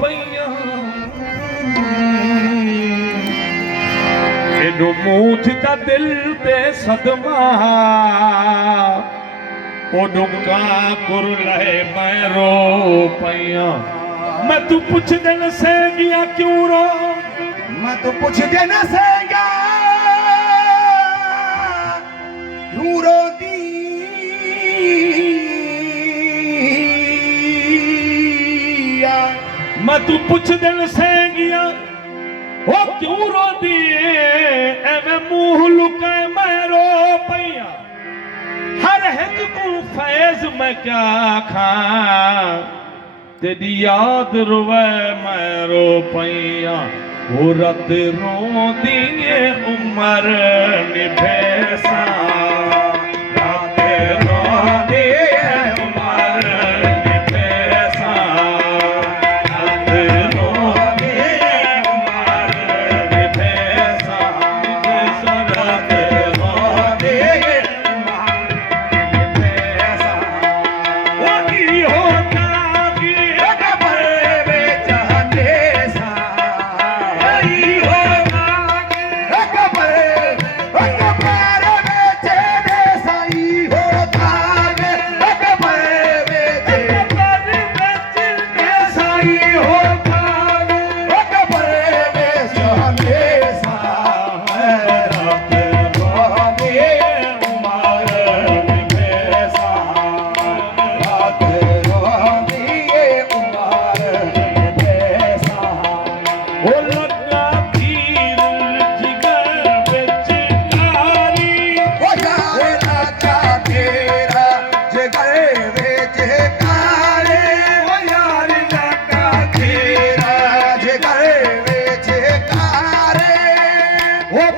ਪਈਆਂ ਇਹਨੂੰ ਮੂੰਹ ਦਿੱਤਾ ਦਿਲ ਤੇ ਸਦਮਾ ਉਹਨੂੰ ਕਾਕੁਰ ਲਏ ਮੈਂ ਰੋ ਪਈਆਂ ਮੈਂ ਤੂੰ ਪੁੱਛਦੇ ਨਾ ਸਹਿਗੀਆਂ ਕਿਉਂ ਰੋ ਮੈਂ ਤੂੰ ਪੁੱਛਦੇ ਨਾ ਸਹਿਗਾ ਕਿਉਂ ਰੋਦੀ ਮੈਂ ਤੂੰ ਪੁੱਛਦੇ ਨਾ ਸਹਿਗੀਆਂ ਉਹ ਕਿਉਂ ਰੋਦੀ ਐਵੇਂ ਮੂੰਹ ਲੁਕਾਏ ਮੈਂ ਰੋ ਪਈਆਂ हर हिंद को फैज मैं क्या खां तेरी याद रोवे मैं रो पैया वो रत रो दिए उमर निभैसा रत रो दिए उमर निभैसा रत रो दिए उमर निभैसा रत रो दिए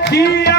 किया